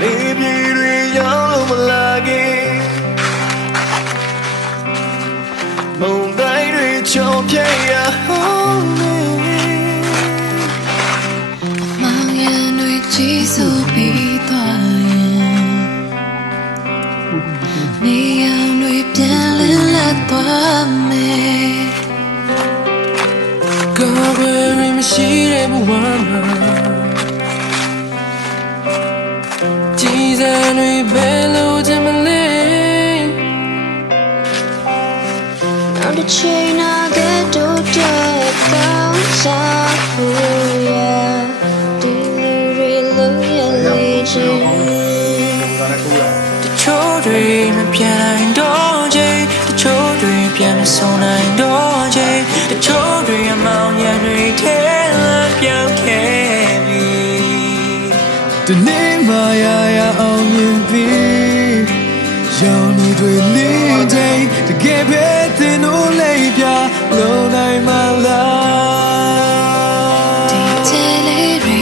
လေးပြေတွေရောက်လို့မလာခင်မုန်တိုင်းတွေချုံပြည့်ရဟောင်းနေမောင်ရန်တွေကြီးစိုးပြီးသွားရင်နေအောင်တွေပြန်လည်လက်သွားမယ်ကာဝယ်ရင်မရှိတဲ့ဘဝမှာ ကြည်စံတွေဘယ်လိုချင်မလဲနောက်တစ်ချိန်နာကတို့တဲ့ကောင်းစားဖို့ရဒီလူတွေလုံးရလေးချင်တချို့တွေမပြန်နိုင်တော့ချိန်တချို့တွေပြန်မဆုံးနိုင်တော့ချိန်တချို့တွေအမောင်ရံတွေထဲလာပြောင်းခဲ့ပြီဒီနေ့မှ ရရအောင်မြင်ပြီးရောင်နေတွေလေးချိန်တကယ်ပဲတင်လို့လေးပြလုံးနိုင်မလားဒီချေလေးတွေ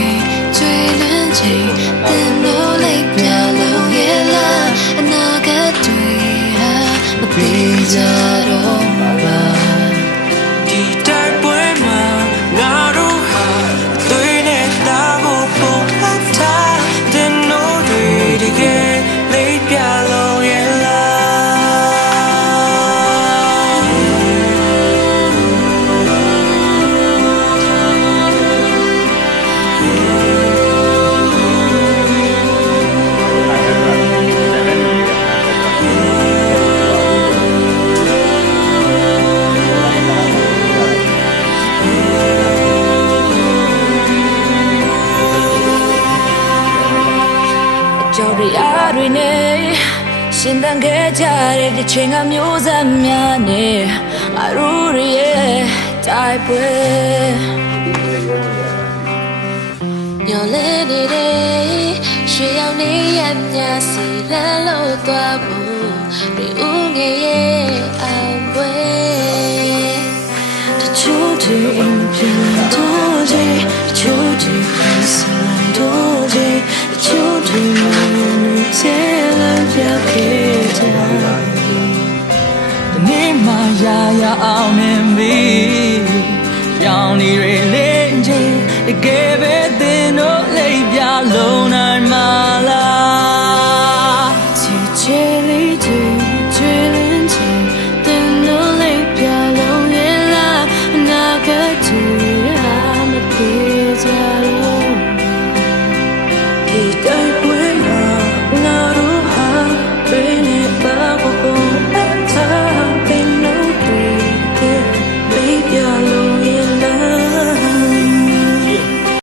ကျွေးလန်းချိန်တင်လို့လိုက်ပြလုံးရဲ့လားအနာဂတ်တွေဟာမသေးကြ ကြော်ရအားတွေနဲ့ရှင်သန်ခဲ့ကြတဲ့ဒီချိန်ကမျိုးဆက်များနဲ့အရူရရဲ့တိုက်ပွဲညလဲနေတဲ့ရွှေရောင်နေရမြစီလမ်းလို့သွားဖို့ဒီဦးငယ်ရဲ့အောင်ပွဲတချို့တွေအင်းပြန်တော့တဲ့တချို့တွေပြန်စံတော့ မှာရာရာအောင်မြင်ပြီရောင်နေရလင်းချင်းတကယ်ပဲသင်တို့လိပ်ပြလုံးနိုင်မှာလားချစ်ချစ်လေးချစ်